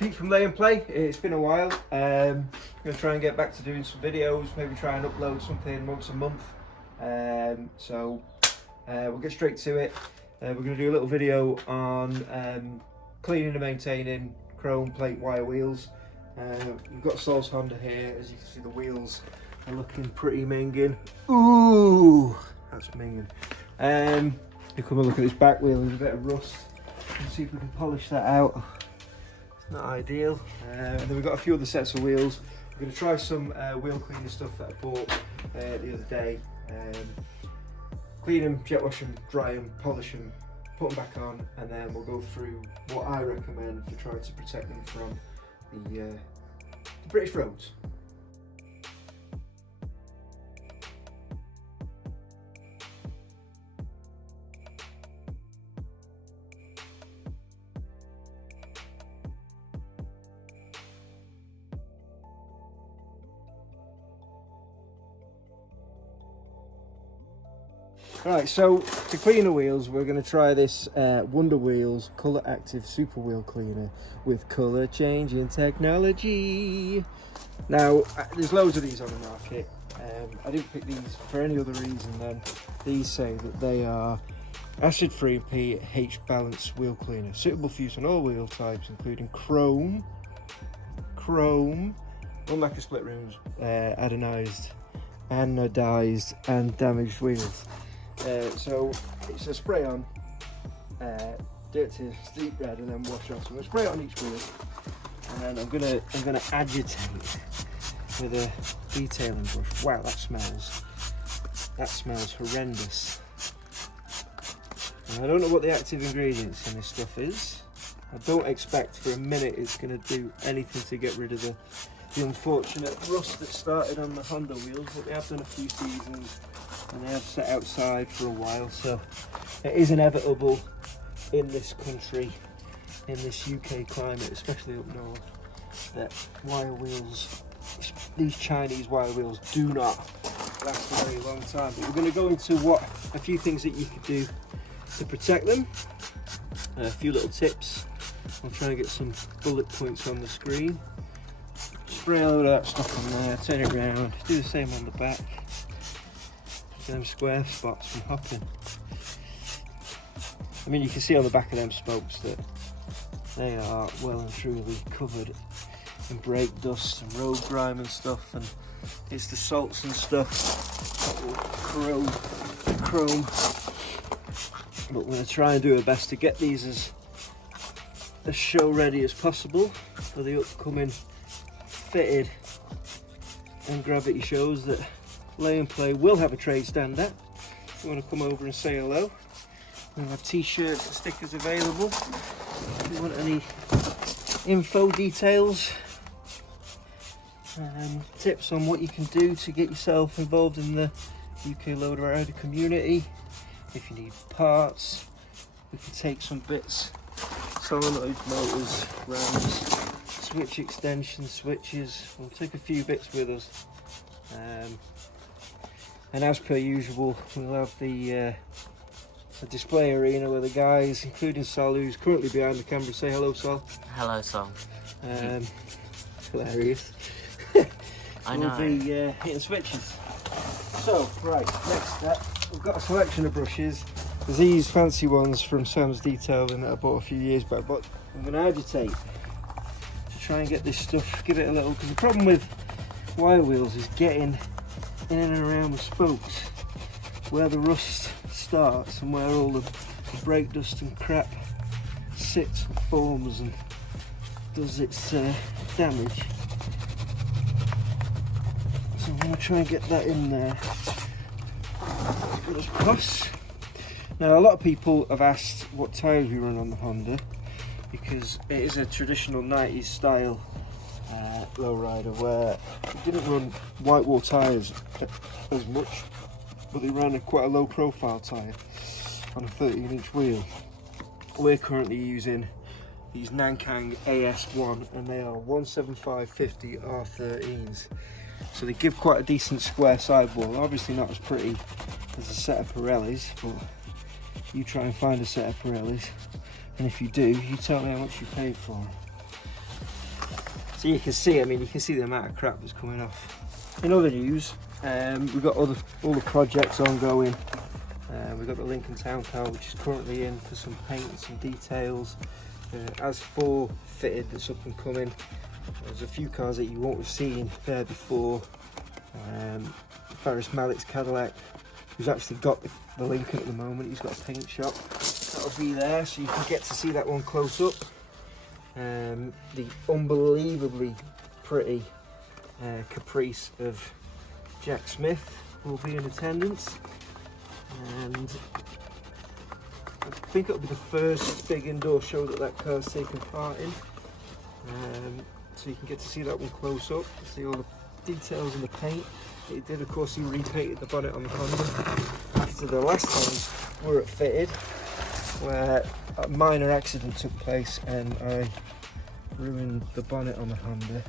Pete from Lay and Play. It's been a while. I'm going to try and get back to doing some videos, maybe try and upload something once a month. We'll get straight to it. We're going to do a little video on cleaning and maintaining chrome plate wire wheels. We've got Sol's Honda here. As you can see, the wheels are looking pretty minging. Ooh, that's minging. You come and look at this back wheel, there's a bit of rust. Let's see if we can polish that out. It's not ideal. And then we've got a few other sets of wheels. We're going to try some wheel cleaner stuff that I bought the other day. Clean them, jet wash them, dry them, polish them, put them back on, and then we'll go through what I recommend for trying to protect them from the British roads. Right, so to clean the wheels, we're going to try this Wonder Wheels Colour Active Super Wheel Cleaner with colour changing technology. Now, there's loads of these on the market. I didn't pick these for any other reason than these say that they are acid-free and pH balanced wheel cleaner, suitable for use on all wheel types, including chrome, unlacquered split rims, anodized, and damaged wheels. So it's a spray on, dirt to steep red, and then wash off. So I'm gonna spray it on each wheel, and then I'm gonna agitate with a detailing brush. Wow, that smells horrendous. And I don't know what the active ingredients in this stuff is. I don't expect for a minute it's gonna do anything to get rid of the unfortunate rust that started on the Honda wheels, but they have done a few seasons and they have sat outside for a while, so it is inevitable in this country, in this UK climate, especially up north, that wire wheels, these Chinese wire wheels, do not last a very long time. But we're going to go into a few things that you could do to protect them, a few little tips. I'll try and get some bullet points on the screen. Spray a load of that stuff on there, turn it around, do the same on the back. Them square spots from hopping. I mean, you can see on the back of them spokes that they are well and truly covered in brake dust and road grime and stuff, and it's the salts and stuff that will corrode the chrome. But we're going to try and do our best to get these as show ready as possible for the upcoming fitted and gravity shows that Lay and Play will have a trade stand at. If you want to come over and say hello, we'll have t-shirts and stickers available. If you want any info, details, tips on what you can do to get yourself involved in the UK Lowrider community. If you need parts, we can take some bits, solenoid motors, rams, switch extensions, switches. We'll take a few bits with us. And as per usual, we'll have the display arena where the guys, including Sol, who's currently behind the camera, say hello, Sol. Hello, Sol. Hilarious. I know. We'll be hitting switches. So, right, next step, we've got a selection of brushes. There's these fancy ones from Sam's Detailing that I bought a few years back, but I'm going to agitate to try and get this stuff, give it a little, because the problem with wire wheels is getting in and around the spokes where the rust starts and where all the brake dust and crap sits and forms and does its damage. So I'm going to try and get that in there as good as possible. Now, a lot of people have asked what tyres we run on the Honda, because it is a traditional 90s style lowrider where it didn't run white wall tyres as much, but they ran quite a low profile tyre on a 13-inch wheel. We're currently using these Nankang AS1 and they are 175/50 R13s, so they give quite a decent square sidewall. Obviously not as pretty as a set of Pirellis, but you try and find a set of Pirellis, and if you do, you tell me how much you paid for them. So you can see, I mean, you can see the amount of crap that's coming off. In other news, we've got all the projects ongoing. We've got the Lincoln Town Car, which is currently in for some paint and some details. As for fitted, that's up and coming. There's a few cars that you won't have seen there before. Ferris Mallett's Cadillac, who's actually got the Lincoln at the moment, he's got a paint shop. That'll be there, so you can get to see that one close up. The unbelievably pretty Caprice of Jack Smith will be in attendance, and I think it'll be the first big indoor show that car's taken part in. So you can get to see that one close up, see all the details in the paint. It did, of course, he repainted the bonnet on the Honda after the last time we were at Fitted, where a minor accident took place and I ruined the bonnet on the Honda.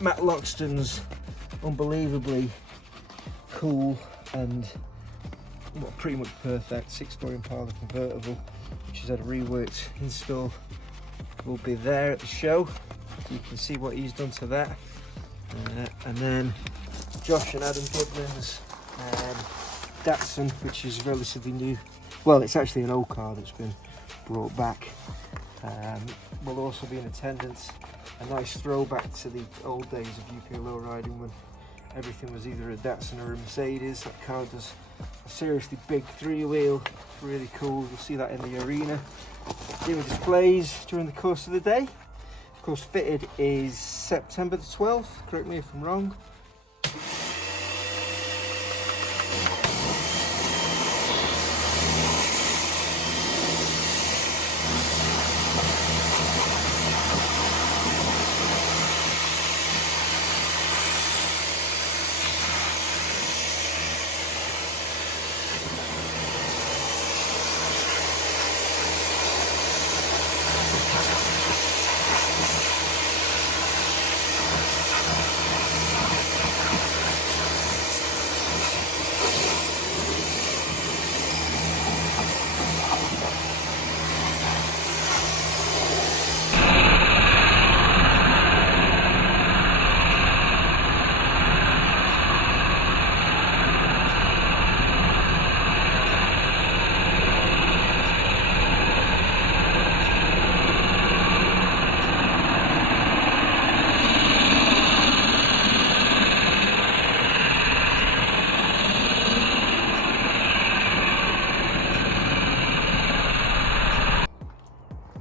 Matt Loxton's unbelievably cool and pretty much perfect 6-door Impala convertible, which has had a reworked install, will be there at the show. You can see what he's done to that. And then Josh and Adam Goodman's Datsun, which is relatively new. Well, it's actually an old car that's been brought back. Will also be in attendance. A nice throwback to the old days of UK Lowriding when everything was either a Datsun or a Mercedes. That car does a seriously big 3-wheel, really cool. You'll see that in the arena. Doing displays during the course of the day. Of course, Fitted is September the 12th, correct me if I'm wrong.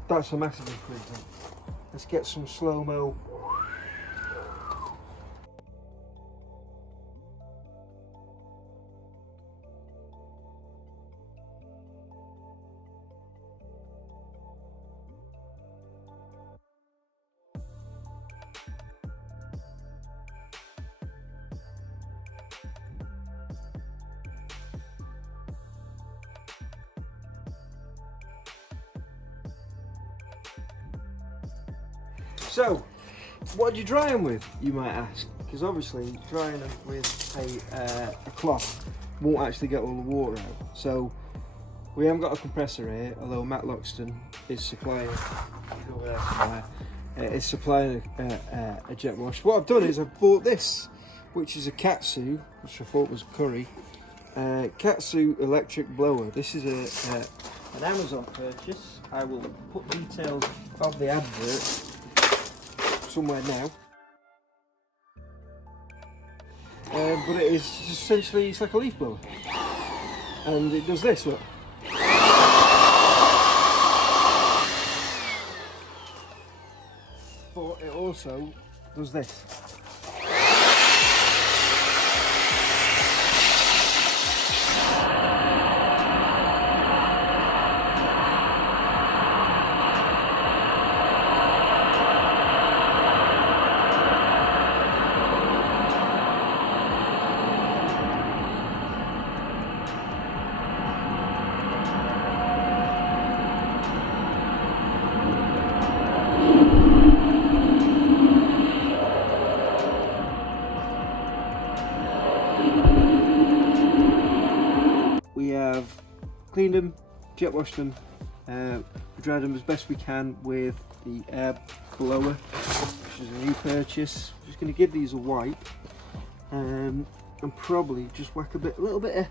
That's a massive improvement. Let's get some slow-mo. So, what do you dry them with, you might ask? Because obviously drying them with a cloth won't actually get all the water out. So we haven't got a compressor here, although Matt Loxton is supplying, is supplying a jet wash. What I've done is I've bought this, which is a Katsu, which I thought was curry. Katsu electric blower. This is an Amazon purchase. I will put details of the advert somewhere now, but it is essentially, it's like a leaf blower, and it does this, look. But it also does this. We have cleaned them, jet washed them, We dried them as best we can with the air blower, which is a new purchase. I'm just going to give these a wipe, and probably just whack a little bit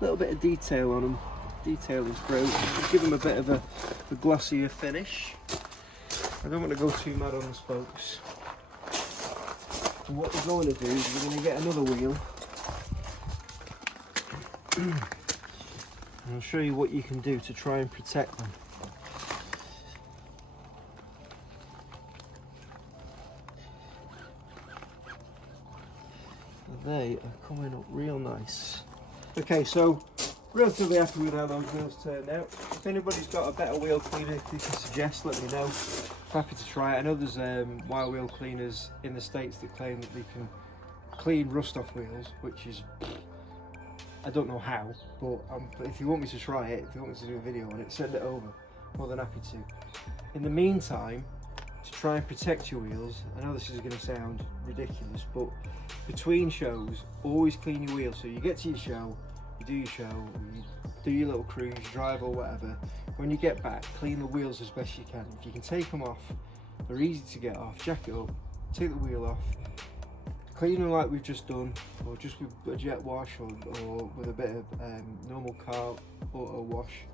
of detail on them. Detail is great. Just give them a bit of a glossier finish. I don't want to go too mad on the spokes. And what we're going to do is we're going to get another wheel. And I'll show you what you can do to try and protect them. They are coming up real nice. Okay, so relatively happy with how those wheels turned out. If anybody's got a better wheel cleaner they can suggest, let me know. Happy to try it. I know there's wire wheel cleaners in the States that claim that they can clean rust off wheels, which is, I don't know how, but if you want me to try it, if you want me to do a video on it, send it over. More than happy to. In the meantime, to try and protect your wheels, I know this is going to sound ridiculous, but between shows, always clean your wheels. So you get to your show, you do your show, you do your little cruise, drive or whatever. When you get back, clean the wheels as best you can. If you can take them off, they're easy to get off. Jack it up, take the wheel off, clean them like we've just done, or just with a jet wash, or with a bit of normal car auto wash.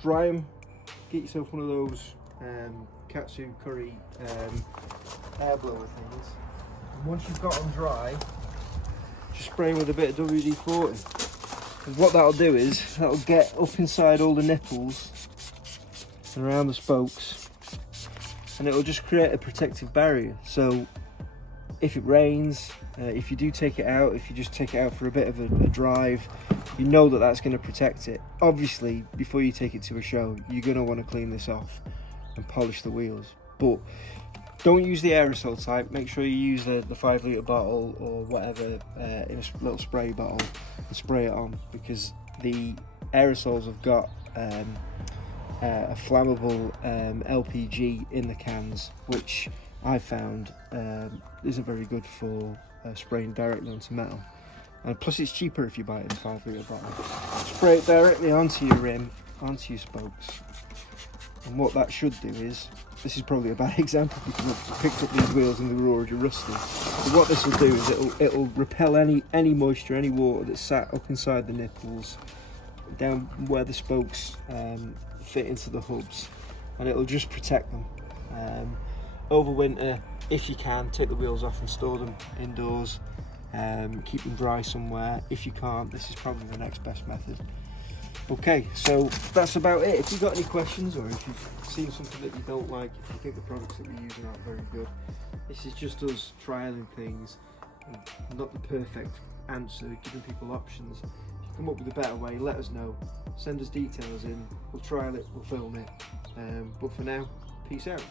Dry them, get yourself one of those katsu curry air blower things. And once you've got them dry, just spray them with a bit of WD-40. And what that'll do is, that'll get up inside all the nipples and around the spokes, and it'll just create a protective barrier. So if it rains, if you do take it out, if you just take it out for a bit of a drive, you know that that's going to protect it. Obviously, before you take it to a show, you're going to want to clean this off and polish the wheels. But don't use the aerosol type. Make sure you use the 5 litre bottle or whatever in a little spray bottle and spray it on, because the aerosols have got a flammable LPG in the cans, which I found isn't very good for spraying directly onto metal. And plus it's cheaper if you buy it in a 5 litre bottle. Spray it directly onto your rim, onto your spokes. And what that should do is, this is probably a bad example because I've picked up these wheels and they were already rusty. But what this will do is it'll repel any moisture, any water that's sat up inside the nipples, down where the spokes fit into the hubs, and it'll just protect them. Over winter, if you can, take the wheels off and store them indoors. Keep them dry somewhere. If you can't, this is probably the next best method. Okay, so that's about it. If you've got any questions, or if you've seen something that you don't like, if you think the products that we're using aren't very good, this is just us trialing things, not the perfect answer, giving people options. If you come up with a better way, let us know. Send us details in, we'll trial it, we'll film it. But for now, peace out.